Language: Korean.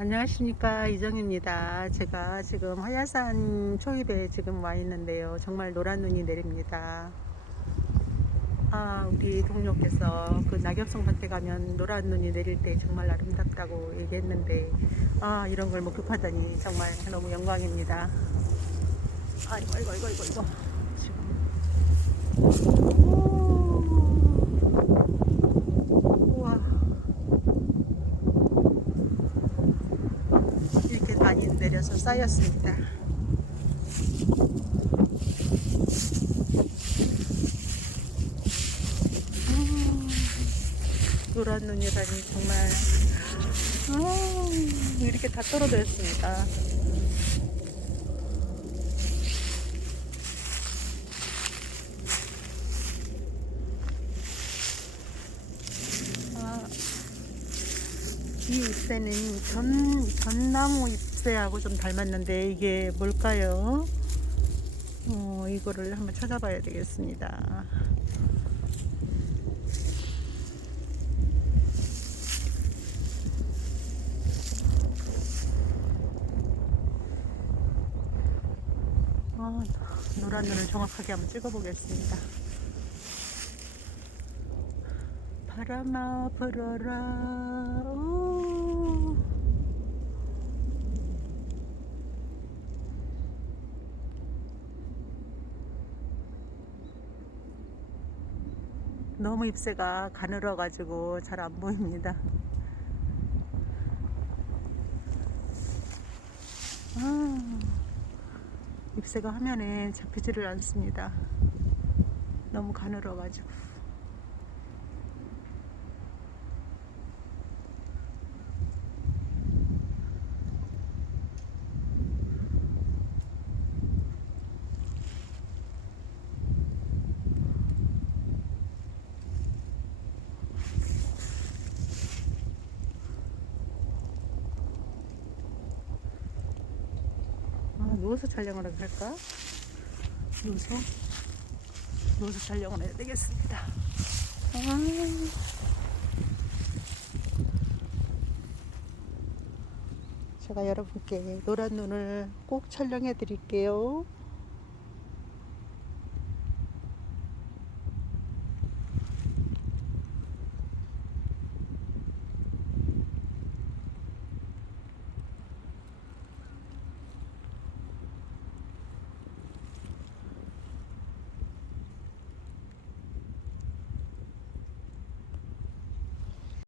안녕하십니까 이정입니다. 제가 지금 화야산 초입에 지금 와 있는데요. 정말 노란 눈이 내립니다. 아 우리 동료께서 그 낙엽성 밭에 가면 노란 눈이 내릴 때 정말 아름답다고 얘기했는데 아 이런 걸 목격하다니 정말 너무 영광입니다. 아이고 아이고 아이고 아이고 아이고 지금 오. 우와 이렇게 내려서 쌓였습니다. 음, 노란 눈이라니 정말 음, 이렇게 다 떨어져 있습니다. 아, 이 잎새는 전, 전나무 잎 새하고 좀 닮았는데 이게 뭘까요? 어, 이거를 한번 찾아봐야 되겠습니다. 아, 노란 눈을 정확하게 한번 찍어보겠습니다. 바람아 불어라 너무 잎새가 가늘어 가지고 잘 안 보입니다. 아, 잎새가 화면에 잡히지를 않습니다. 너무 가늘어 가지고 아, 누워서 촬영을 할까? 누워서 누워서 촬영을 해야 되겠습니다. 아. 제가 여러분께 노란 눈을 꼭 촬영해 드릴게요.